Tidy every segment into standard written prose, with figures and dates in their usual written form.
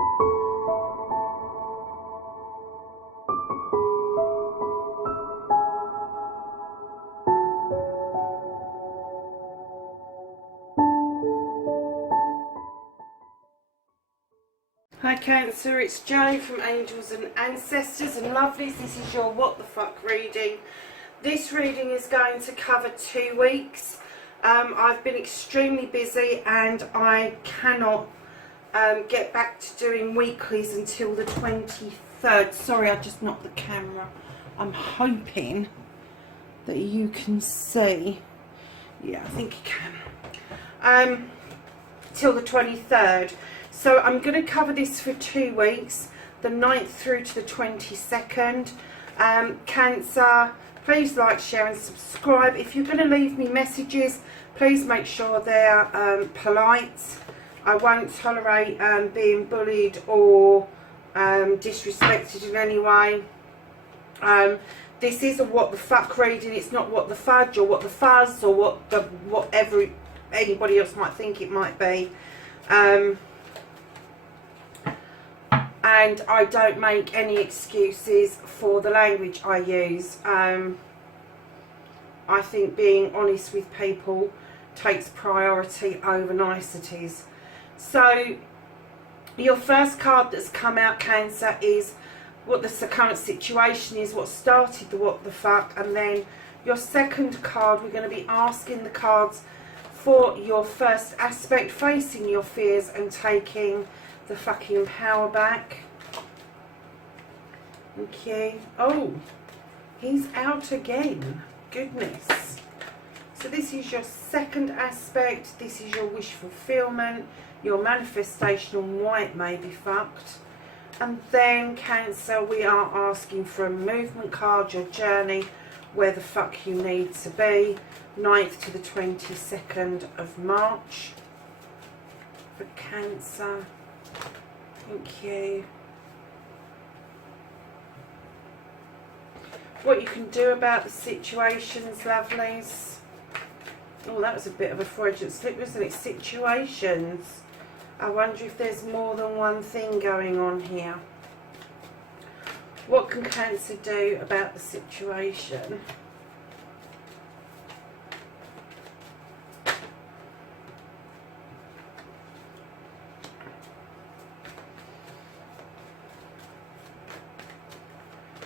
Hi Cancer, it's Jo from Angels and Ancestors and Lovelies. This is your What the Fuck reading. This reading is going to cover 2 weeks. I've been extremely busy and I cannot get back to doing weeklies until the 23rd. Sorry, I just knocked the camera. I'm hoping that you can see. Yeah, I think you can. Till the 23rd. So I'm going to cover this for 2 weeks, the 9th through to the 22nd. Cancer, please like, share and subscribe. If you're going to leave me messages, please make sure they're polite. I won't tolerate being bullied or disrespected in any way. This is a what the fuck reading. It's not what the fudge or what the fuzz or whatever anybody else might think it might be. And I don't make any excuses for the language I use. I think being honest with people takes priority over niceties. So your first card that's come out, Cancer, is what the current situation is, what started the what the fuck, and then your second card, we're going to be asking the cards for your first aspect, facing your fears and taking the fucking power back. Okay. Oh, he's out again. Goodness. So this is your second aspect. This is your wish fulfillment, your manifestation on why it may be fucked. And then Cancer, we are asking for a movement card, your journey, where the fuck you need to be. 9th to the 22nd of March for Cancer. Thank you. What you can do about the situations, lovelies. Oh, that was a bit of a fraudulent slip, wasn't it? Situations. I wonder if there's more than one thing going on here. What can Cancer do about the situation?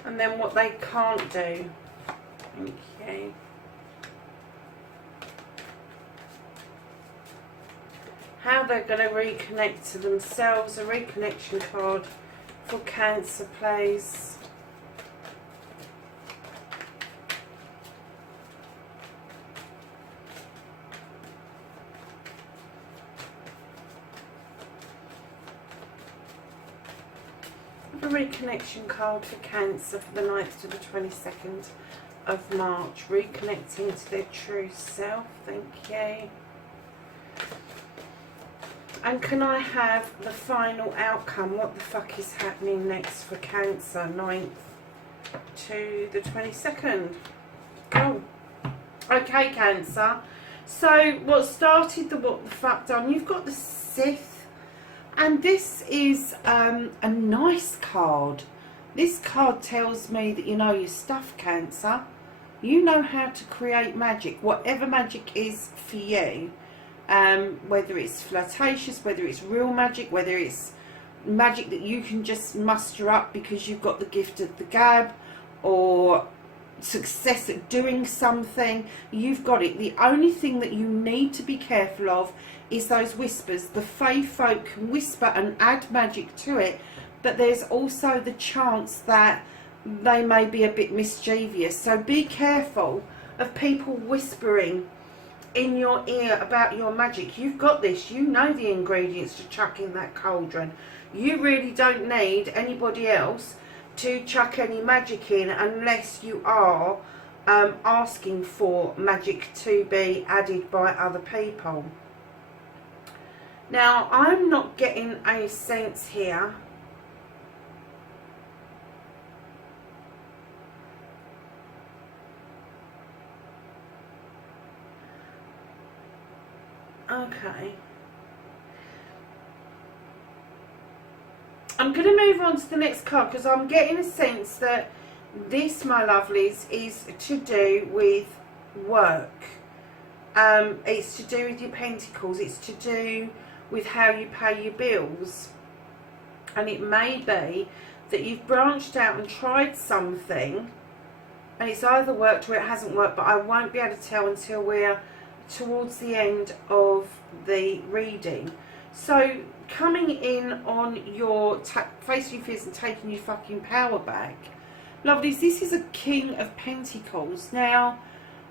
And then what they can't do. Okay. How they're going to reconnect to themselves. A reconnection card for Cancer, please. A reconnection card for Cancer for the 9th to the 22nd of March. Reconnecting to their true self. Thank you. And can I have the final outcome? What the fuck is happening next for Cancer? 9th to the 22nd. Oh. Okay, Cancer. So what started the what the fuck done? You've got the Sith. And this is a nice card. This card tells me that you know your stuff, Cancer. You know how to create magic, whatever magic is for you. Whether it's flirtatious, whether it's real magic, whether it's magic that you can just muster up because you've got the gift of the gab, or success at doing something, you've got it. The only thing that you need to be careful of is those whispers. The fae folk can whisper and add magic to it, but there's also the chance that they may be a bit mischievous. So be careful of people whispering in your ear about your magic. You've got this. You know the ingredients to chuck in that cauldron. You really don't need anybody else to chuck any magic in unless you are asking for magic to be added by other people. Now, I'm not getting a sense here okay. I'm going to move on to the next card because I'm getting a sense that this, my lovelies, is to do with work. It's to do with your pentacles. It's to do with how you pay your bills. And it may be that you've branched out and tried something and it's either worked or it hasn't worked, but I won't be able to tell until we're towards the end of the reading. So coming in on your facing your fears and taking your fucking power back, lovelies, this is a King of Pentacles. Now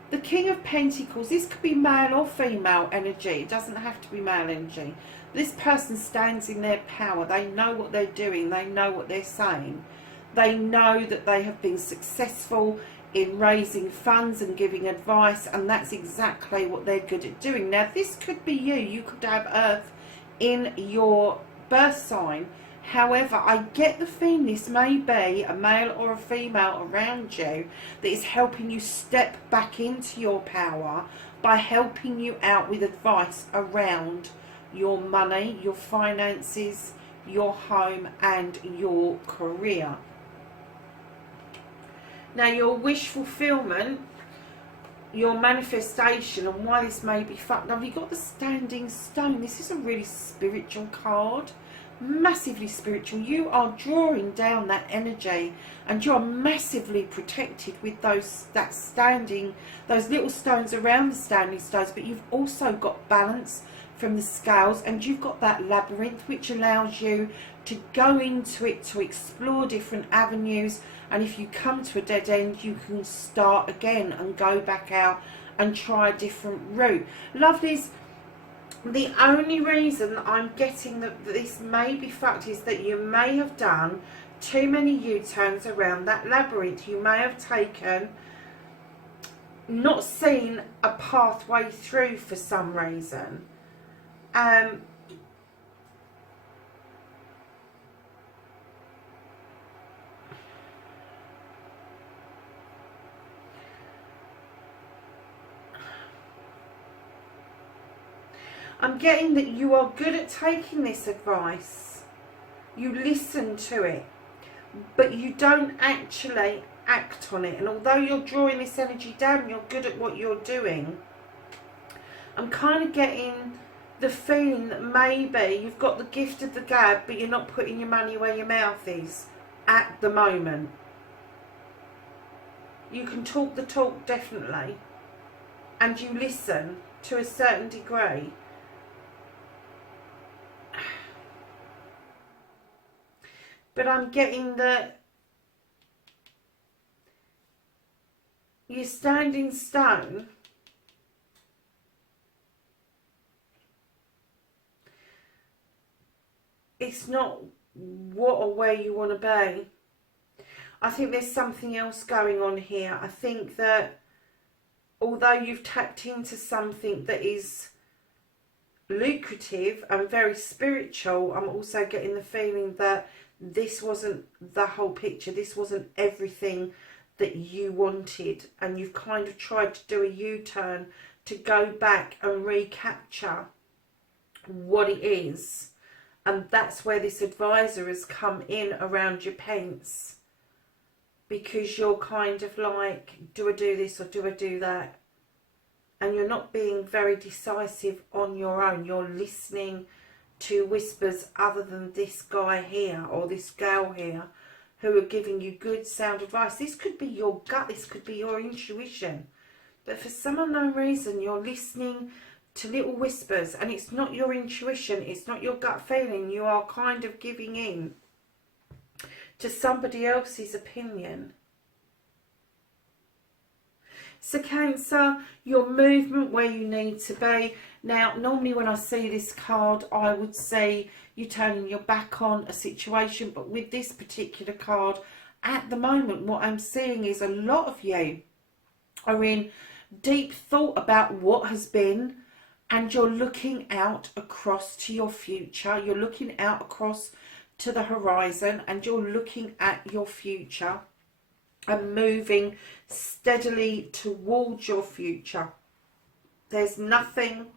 the King of Pentacles, this could be male or female energy. It doesn't have to be male energy. This person stands in their power. They know what they're doing. They know what they're saying. They know that they have been successful in raising funds and giving advice, and that's exactly what they're good at doing. Now, this could be you. You could have Earth in your birth sign. However, I get the feeling this may be a male or a female around you that is helping you step back into your power by helping you out with advice around your money, your finances, your home and your career. Now your wish fulfillment, your manifestation, and why this may be fucked up. You've got the Standing Stone. This is a really spiritual card. Massively spiritual. You are drawing down that energy and you're massively protected with those little stones around the standing stones, but you've also got balance from the scales, and you've got that labyrinth which allows you to go into it, to explore different avenues, and if you come to a dead end you can start again and go back out and try a different route. Lovelies, the only reason I'm getting that this may be fucked is that you may have done too many U-turns around that labyrinth. You may have not seen a pathway through for some reason. I'm getting that you are good at taking this advice. You listen to it, but you don't actually act on it. And although you're drawing this energy down, you're good at what you're doing. I'm kind of getting the feeling that maybe you've got the gift of the gab, but you're not putting your money where your mouth is at the moment. You can talk the talk, definitely, and you listen to a certain degree. But I'm getting that your Standing Stone it's not what or where you want to be. I think there's something else going on here. I think that although you've tapped into something that is lucrative and very spiritual, I'm also getting the feeling that this wasn't the whole picture. This wasn't everything that you wanted, and you've kind of tried to do a U-turn to go back and recapture what it is. And that's where this advisor has come in around your pence, because you're kind of like, do I do this or do I do that? And you're not being very decisive on your own. You're listening to whispers other than this guy here or this gal here who are giving you good sound advice. This could be your gut, this could be your intuition, but for some unknown reason you're listening to little whispers, and it's not your intuition, it's not your gut feeling. You are kind of giving in to somebody else's opinion. So Cancer, your movement where you need to be. Now, normally when I see this card, I would say you turning your back on a situation, but with this particular card, at the moment, what I'm seeing is a lot of you are in deep thought about what has been, and you're looking out across to your future. You're looking out across to the horizon, and you're looking at your future and moving steadily towards your future. There's nothing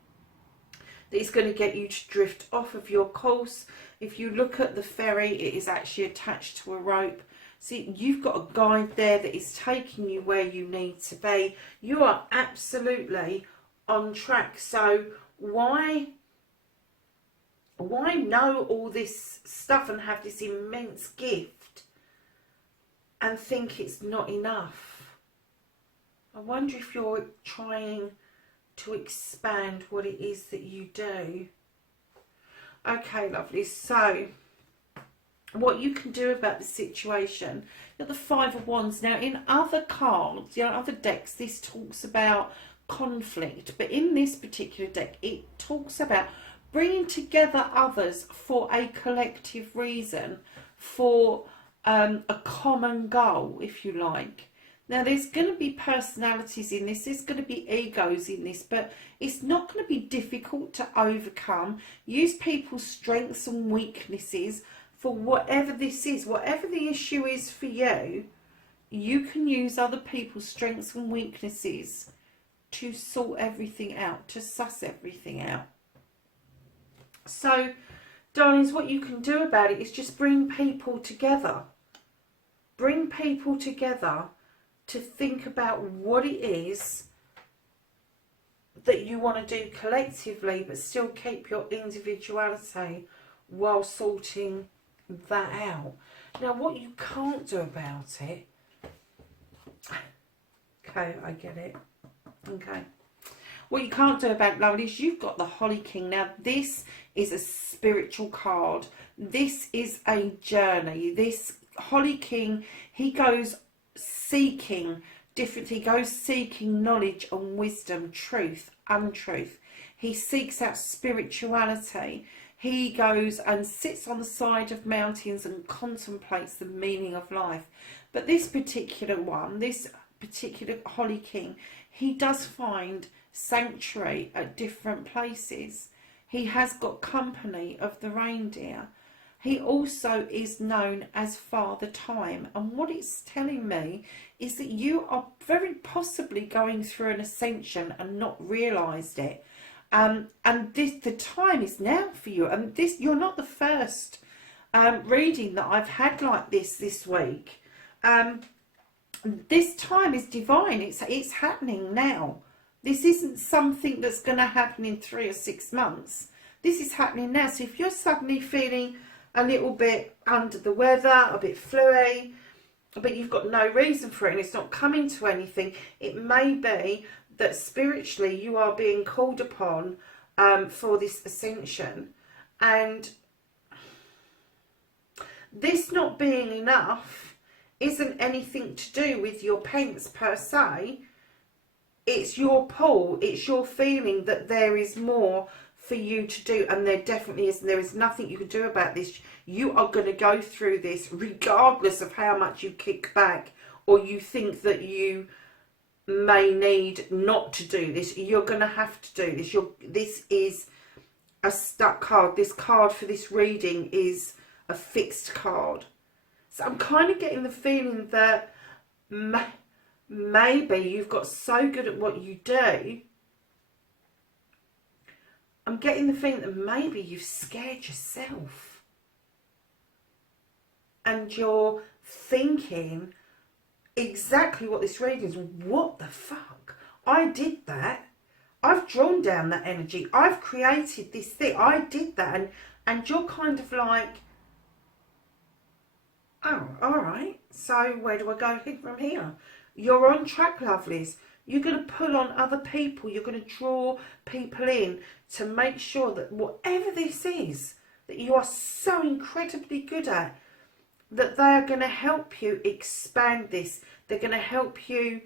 that is going to get you to drift off of your course. If you look at the ferry, it is actually attached to a rope. See, you've got a guide there that is taking you where you need to be. You are absolutely on track. So why know all this stuff and have this immense gift and think it's not enough? I wonder if you're trying to expand what it is that you do. Okay, lovely. So what you can do about the situation, you've got the Five of Wands. Now, in other cards, other decks, this talks about conflict, but in this particular deck, it talks about bringing together others for a collective reason, for a common goal, if you like. Now, there's going to be personalities in this, there's going to be egos in this, but it's not going to be difficult to overcome. Use people's strengths and weaknesses for whatever this is. Whatever the issue is for you, you can use other people's strengths and weaknesses to sort everything out, to suss everything out. So, darlings, what you can do about it is just bring people together. Bring people together to think about what it is that you want to do collectively, but still keep your individuality while sorting that out. Now, what you can't do about it, okay, I get it, okay. What you can't do about it, lovely, is you've got the Holly King. Now, this is a spiritual card. This is a journey. This Holly King, he goes seeking different, he goes seeking knowledge and wisdom, truth, untruth. He seeks out spirituality. He goes and sits on the side of mountains and contemplates the meaning of life. But this particular one, this particular Holly King, he does find sanctuary at different places. He has got company of the reindeer. He also is known as Father Time. And what it's telling me is that you are very possibly going through an ascension and not realised it. And the time is now for you. And this, you're not the first reading that I've had like this week. This time is divine. It's happening now. This isn't something that's going to happen in 3 or 6 months. This is happening now. So if you're suddenly feeling a little bit under the weather, a bit fluey, but you've got no reason for it and it's not coming to anything, it may be that spiritually you are being called upon for this ascension. And this not being enough isn't anything to do with your pence per se. It's your pull, it's your feeling that there is more for you to do, and there definitely is, and there is nothing you can do about this. You are going to go through this regardless of how much you kick back or you think that you may need not to do this. You're going to have to do this. This is a stuck card. This card for this reading is a fixed card. So I'm kind of getting the feeling that maybe you've got so good at what you do. I'm getting the feeling that maybe you've scared yourself. And you're thinking exactly what this reading is. What the fuck? I did that. I've drawn down that energy. I've created this thing. I did that. And you're kind of like, oh, all right. So where do I go from here? You're on track, lovelies. You're going to pull on other people. You're going to draw people in to make sure that whatever this is that you are so incredibly good at, that they are going to help you expand this. They're going to help you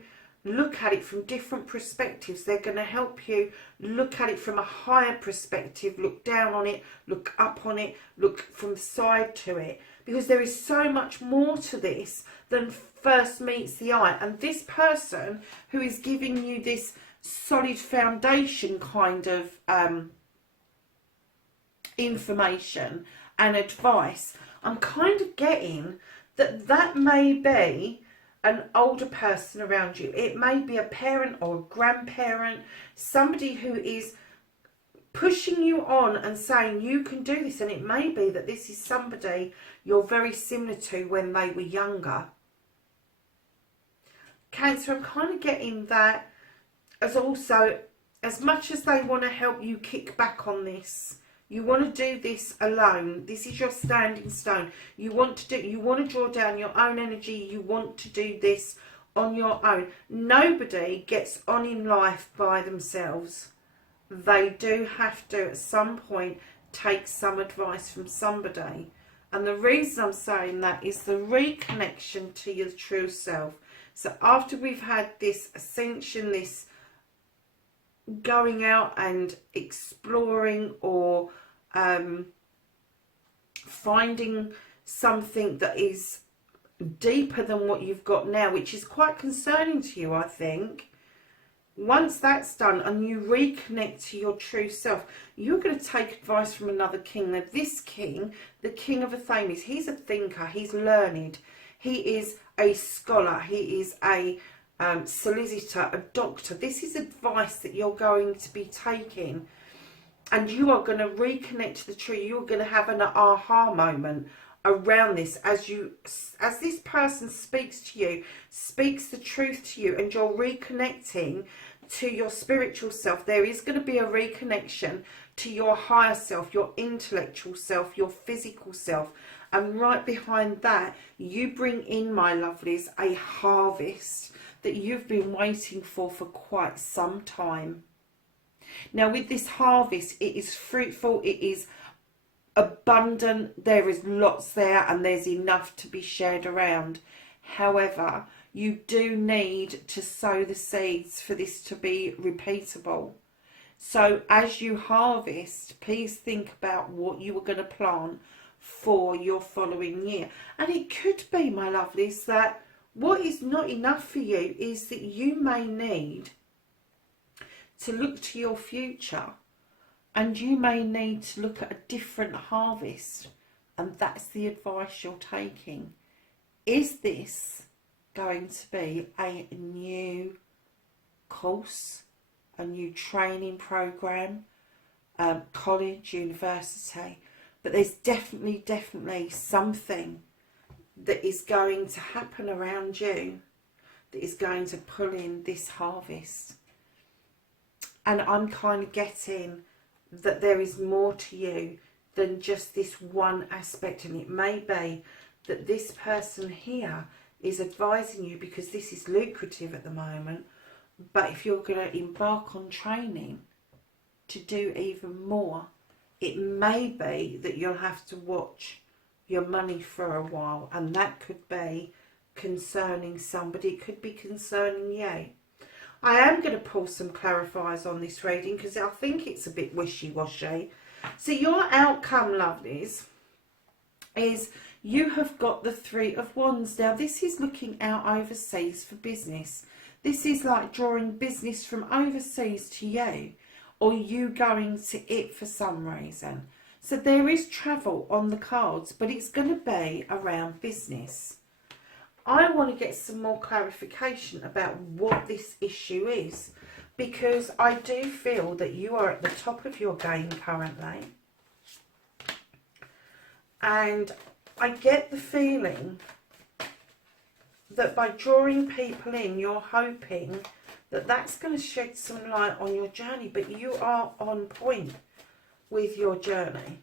look at it from different perspectives. They're going to help you look at it from a higher perspective, look down on it, look up on it, look from the side to it. Because there is so much more to this than first meets the eye. And this person who is giving you this solid foundation kind of information and advice, I'm kind of getting that may be an older person around you. It may be a parent or a grandparent, somebody who is pushing you on and saying you can do this. And it may be that this is somebody you're very similar to when they were younger. Cancer, I'm kind of getting that as also, as much as they want to help you kick back on this, you want to do this alone. This is your standing stone. You want to draw down your own energy. You want to do this on your own. Nobody gets on in life by themselves. They do have to at some point take some advice from somebody. And the reason I'm saying that is the reconnection to your true self. So after we've had this ascension, this going out and exploring or finding something that is deeper than what you've got now, which is quite concerning to you, I think. Once that's done and you reconnect to your true self, you're going to take advice from another king. Now this king, the king of Athames, he's a thinker, he's learned, he is a scholar, he is a solicitor, a doctor. This is advice that you're going to be taking, and you are going to reconnect to the tree. You're going to have an aha moment around this as this person speaks to you, speaks the truth to you, and you're reconnecting to your spiritual self. There is going to be a reconnection to your higher self, your intellectual self, your physical self. And right behind that, you bring in, my lovelies, a harvest that you've been waiting for quite some time. Now with this harvest, it is fruitful, it is abundant, there is lots there, and there's enough to be shared around. However, you do need to sow the seeds for this to be repeatable. So as you harvest, please think about what you are going to plant for your following year. And it could be, my lovelies, that what is not enough for you is that you may need to look to your future, and you may need to look at a different harvest, and that's the advice you're taking. Is this going to be a new course, a new training program, college, university? But there's definitely something that is going to happen around you that is going to pull in this harvest. And I'm kind of getting that there is more to you than just this one aspect. And it may be that this person here is advising you because this is lucrative at the moment. But if you're going to embark on training to do even more, it may be that you'll have to watch your money for a while, and that could be concerning somebody. It could be concerning you. I am going to pull some clarifiers on this reading because I think it's a bit wishy-washy. So your outcome, lovelies, is you have got the Three of Wands. Now this is looking out overseas for business. This is like drawing business from overseas to you, or you going to it for some reason. So there is travel on the cards, but it's going to be around business. I want to get some more clarification about what this issue is, because I do feel that you are at the top of your game currently. And I get the feeling that by drawing people in, you're hoping that that's going to shed some light on your journey. But you are on point with your journey.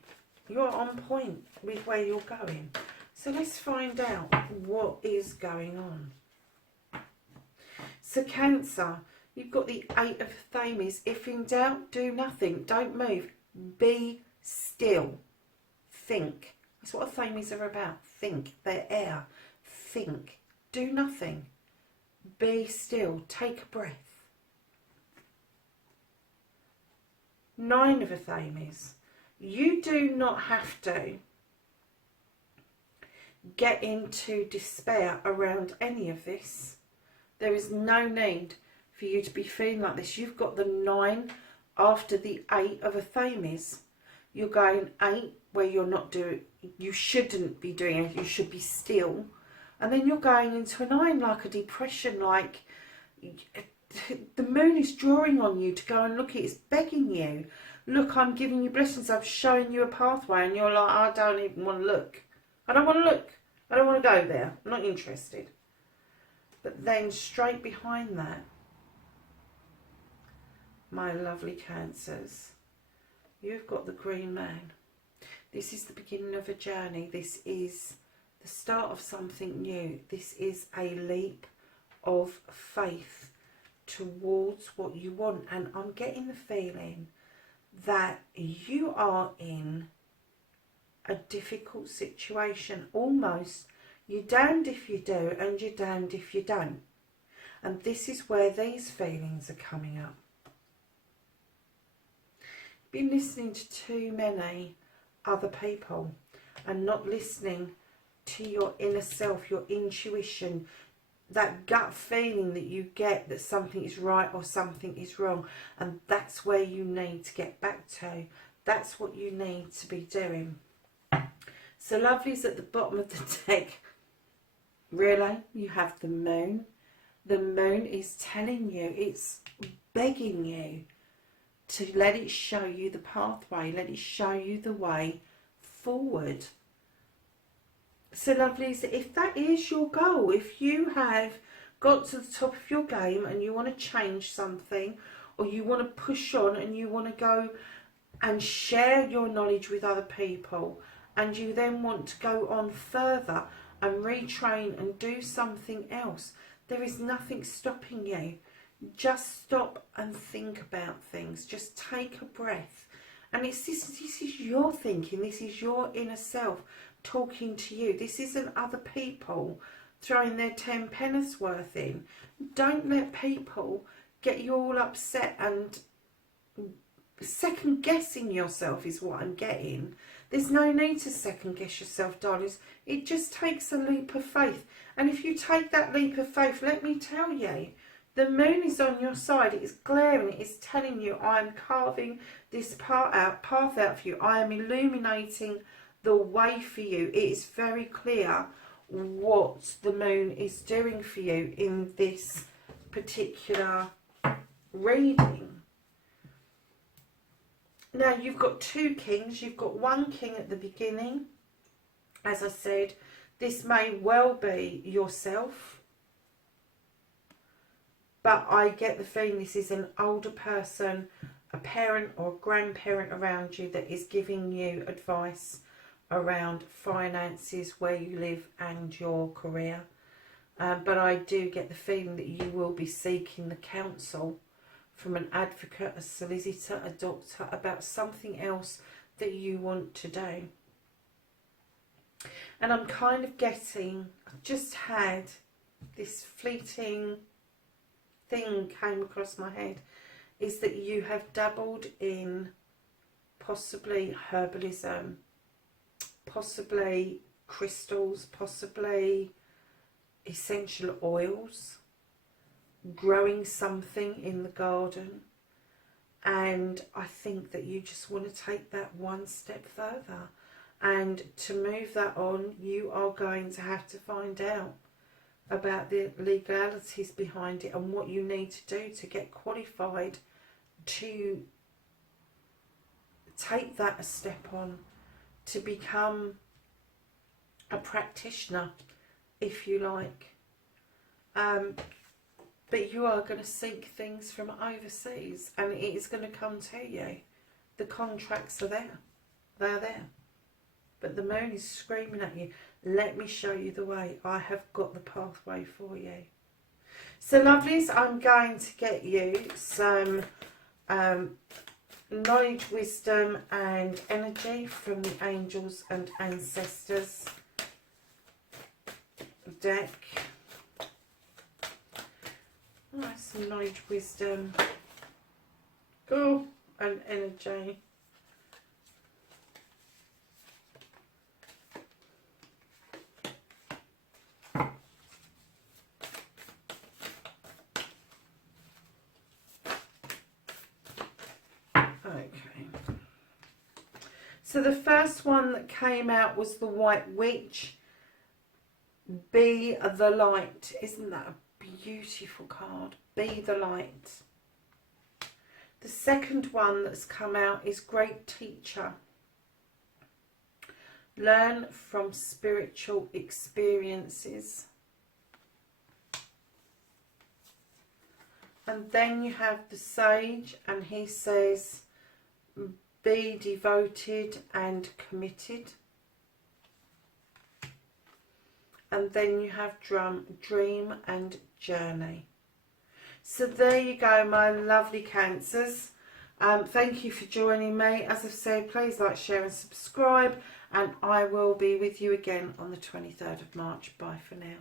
You're on point with where you're going. So let's find out what is going on. So Cancer, you've got the Eight of Athames. If in doubt, do nothing. Don't move. Be still. Think. That's what Athames are about. Think. They're air. Think. Do nothing. Be still. Take a breath. Nine of Athames. You do not have to get into despair around any of this. There is no need for you to be feeling like this. You've got the 9 after the 8 of Athames. You're going 8 where you're not doing, you shouldn't be doing it, you should be still. And then you're going into a 9 like a depression, like the moon is drawing on you to go and look. It's begging you look, I'm giving you blessings, I'm showing you a pathway, and you're like, I don't even want to look. I don't want to look. I don't want to go there. I'm not interested. But then straight behind that, my lovely Cancers, you've got the Green Man. This is the beginning of a journey. This is the start of something new. This is a leap of faith towards what you want. And I'm getting the feeling that you are in a difficult situation. Almost, you're damned if you do and you're damned if you don't. And this is where these feelings are coming up. Been listening to too many other people and not listening to your inner self, your intuition, that gut feeling that you get that something is right or something is wrong. And that's where you need to get back to. That's what you need to be doing. So lovely's at the bottom of the deck. Really, you have the Moon. The Moon is telling you, it's begging you to let it show you the pathway, let it show you the way forward. So lovelies, if that is your goal, if you have got to the top of your game and you want to change something, or you want to push on and you want to go and share your knowledge with other people, and you then want to go on further and retrain and do something else, there is nothing stopping you. Just stop and think about things. Just take a breath. And this is your thinking. This is your inner self talking to you. This isn't other people throwing their 10 pennies worth in. Don't let people get you all upset and second guessing yourself is what I'm getting. There's no need to second guess yourself, darlings. It just takes a leap of faith. And if you take that leap of faith, let me tell you, the Moon is on your side. It is glaring. It is telling you, I am carving this path out for you. I am illuminating the way for you. It is very clear what the Moon is doing for you in this particular reading. Now, you've got two kings. You've got one king at the beginning. As I said, this may well be yourself. But I get the feeling this is an older person, a parent or grandparent around you that is giving you advice around finances, where you live and your career. But I do get the feeling that you will be seeking the counsel from an advocate, a solicitor, a doctor about something else that you want to do. And I'm kind of getting, I've just had this fleeting thing came across my head, is that you have dabbled in possibly herbalism, possibly crystals, possibly essential oils, growing something in the garden. And I think that you just want to take that one step further. And to move that on, you are going to have to find out about the legalities behind it and what you need to do to get qualified to take that a step on, to become a practitioner, if you like. But you are going to seek things from overseas and it is going to come to you. The contracts are there. They're there. But the Moon is screaming at you, let me show you the way. I have got the pathway for you. So lovelies, I'm going to get you some knowledge, wisdom and energy from the Angels and Ancestors deck. Some knowledge, wisdom, and energy. So the first one that came out was the White Witch. Be the light. Isn't that a beautiful card? Be the light. The second one that's come out is Great Teacher. Learn from spiritual experiences. And then you have the Sage, and he says, be devoted and committed. And then you have Dream and Journey. So there you go, my lovely Cancers. Thank you for joining me. As I've said, please like, share and subscribe. And I will be with you again on the 23rd of March. Bye for now.